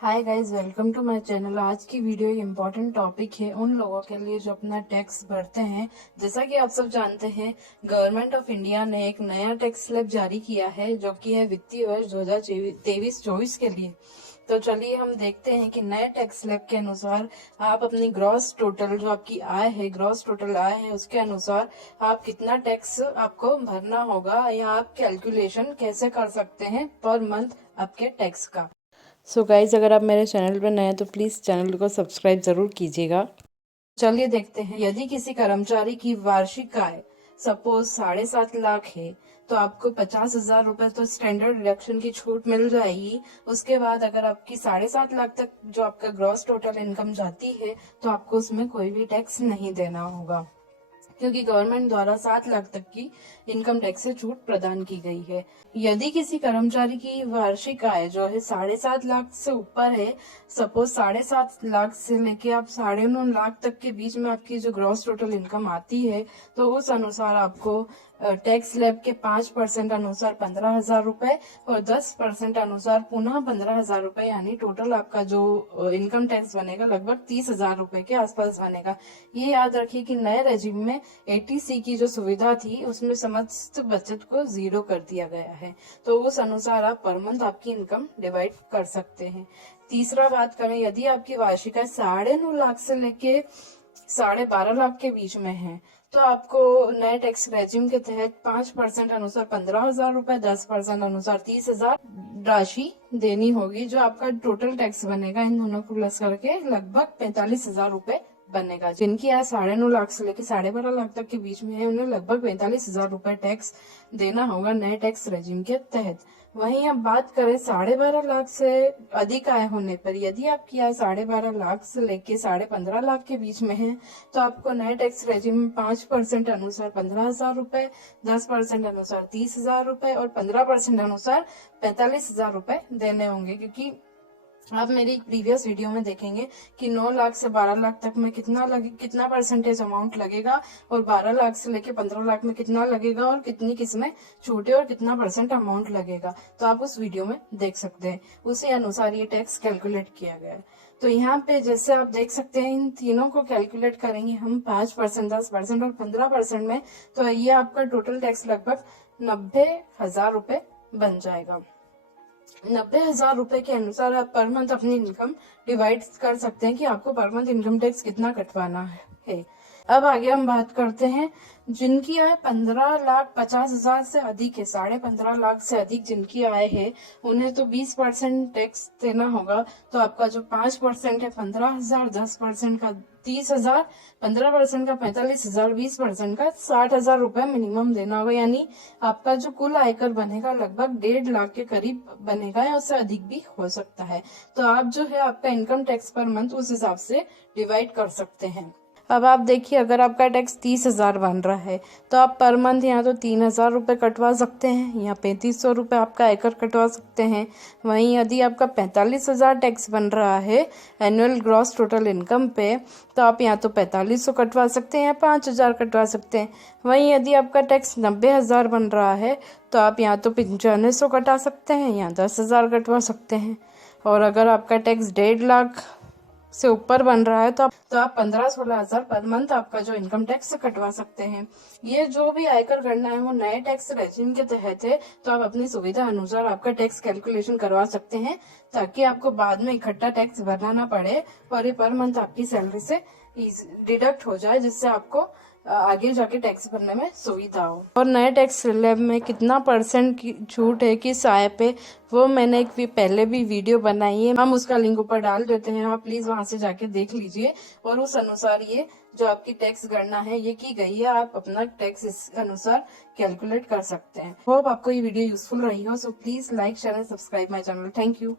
Hi guys, welcome to my channel. आज की video important topic है उन लोगों के लिए जो अपना टैक्स भरते हैं। जैसा कि आप सब जानते हैं, गवर्नमेंट ऑफ इंडिया ने एक नया टैक्स स्लैब जारी किया है जो कि है वित्तीय वर्ष 2023-24 के लिए। तो चलिए हम देखते हैं कि नए टैक्स स्लैब के अनुसार आप अपनी ग्रॉस टोटल जो आपकी आय है, ग्रॉस टोटल आय है, उसके अनुसार आप कितना टैक्स आपको भरना होगा या आप कैलकुलेशन कैसे कर सकते हैं पर मंथ आपके टैक्स का। सो गाइज, अगर आप मेरे चैनल पर नए हैं तो प्लीज़ चैनल को सब्सक्राइब ज़रूर कीजिएगा। चलिए देखते हैं। यदि किसी कर्मचारी की वार्षिक आय सपोज 7.5 लाख है तो आपको 50,000 रुपए तो स्टैंडर्ड डिडक्शन की छूट मिल जाएगी। उसके बाद अगर आपकी 7.5 लाख तक जो आपका ग्रॉस टोटल इनकम जाती है तो आपको उसमें कोई भी टैक्स नहीं देना होगा, क्योंकि गवर्नमेंट द्वारा 7 लाख तक की इनकम टैक्स से छूट प्रदान की गई है। यदि किसी कर्मचारी की वार्षिक आय जो है 7.5 लाख से ऊपर है, सपोज 7.5 लाख से लेके आप 9.5 लाख तक के बीच में आपकी जो ग्रॉस टोटल इनकम आती है, तो उस अनुसार आपको टैक्स स्लैब के 5% अनुसार 15,000 रुपए और 10% अनुसार पुनः 15,000 रुपए, यानी टोटल आपका जो इनकम टैक्स बनेगा लगभग 30,000 रुपए के आसपास बनेगा। ये याद रखिए कि नए रेजिम में 80C की जो सुविधा थी उसमें समस्त बचत को 0 कर दिया गया है, तो उस अनुसार आप पर मंथ आपकी इनकम डिवाइड कर सकते हैं। तीसरा बात करें, यदि आपकी वार्षिक आय 9.5 लाख से लेके 12.5 लाख के बीच में है तो आपको नए टैक्स रेजिम के तहत 5% अनुसार 15,000 रुपए, 10% अनुसार 30,000 राशि देनी होगी, जो आपका टोटल टैक्स बनेगा इन दोनों को प्लस करके लगभग 45,000 रुपए बनेगा। जिनकी आय 9.5 लाख से लेकर 12.5 लाख तक के बीच में है उन्हें लगभग 45,000 रुपए टैक्स देना होगा नए टैक्स रेजिम के तहत। वहीं अब बात करें 12.5 लाख से अधिक आय होने पर, यदि आपकी आय 12.5 लाख से लेके 15.5 लाख के बीच में है तो आपको नए टैक्स रेजिम में 5% अनुसार 15,000 रुपए, 10% अनुसार 30,000 रुपए और 15% अनुसार 45,000 रुपए देने होंगे। क्योंकि आप मेरी प्रीवियस वीडियो में देखेंगे कि 9 लाख से 12 लाख तक में कितना परसेंटेज अमाउंट लगेगा और 12 लाख से लेके 15 लाख में कितना लगेगा और कितनी किसमें छूटे और कितना परसेंट अमाउंट लगेगा, तो आप उस वीडियो में देख सकते हैं। उसी अनुसार ये टैक्स कैलकुलेट किया गया है। तो यहाँ पे जैसे आप देख सकते हैं, इन तीनों को कैलकुलेट करेंगे हम 5%, 10% और 15% में, तो ये आपका टोटल टैक्स लगभग 90,000 रुपए बन जाएगा। 90,000 रुपए के अनुसार आप पर मंथ अपनी इनकम डिवाइड कर सकते हैं कि आपको पर मंथ इनकम टैक्स कितना कटवाना है। अब आगे हम बात करते हैं जिनकी आय 15,50,000 से अधिक है, 15.5 लाख से अधिक जिनकी आय है उन्हें तो 20% टैक्स देना होगा। तो आपका जो 5% है 15,000, 10% का 30,000, 15% का 45,000, 20% का 60,000 रुपए मिनिमम देना होगा। यानी आपका जो कुल आयकर बनेगा लगभग 1.5 लाख के करीब बनेगा या उससे अधिक भी हो सकता है। तो आप जो है आपका इनकम टैक्स पर मंथ उस हिसाब से डिवाइड कर सकते हैं। अब आप देखिए, अगर आपका टैक्स 30,000 बन रहा है तो आप पर मंथ यहाँ तो 3,000 रुपये कटवा सकते हैं, यहाँ 3,500 रुपये आपका आयकर कटवा सकते हैं। वहीं यदि आपका 45,000 टैक्स बन रहा है एनुअल ग्रॉस टोटल इनकम पे, तो आप यहाँ तो 4,500 कटवा सकते हैं या 5,000 कटवा सकते हैं। वहीं यदि आपका टैक्स 90,000 बन रहा है तो आप यहाँ तो 9500 कटा सकते हैं, यहाँ 10,000 कटवा सकते हैं। और अगर आपका टैक्स 1.5 लाख से ऊपर बन रहा है तो आप 15-16 हजार पर मंथ आपका जो इनकम टैक्स कटवा सकते हैं। ये जो भी आयकर गणना है वो नए टैक्स रेजिम के तहत है, तो आप अपनी सुविधा अनुसार आपका टैक्स कैलकुलेशन करवा सकते हैं ताकि आपको बाद में इकट्ठा टैक्स भरना ना पड़े और ये पर मंथ आपकी सैलरी से डिडक्ट हो जाए, जिससे आपको आगे जाके टैक्स भरने में सुविधा हो। और नए टैक्स स्लैब में कितना परसेंट की छूट है किस आय पे, वो मैंने एक पहले भी वीडियो बनाई है, हम उसका लिंक ऊपर डाल देते हैं, आप प्लीज वहां से जाके देख लीजिए। और उस अनुसार ये जो आपकी टैक्स गणना है ये की गई है, आप अपना टैक्स इस अनुसार कैलकुलेट कर सकते हैं। होप आपको ये वीडियो यूजफुल रही हो, so please like, share and subscribe my channel. Thank you.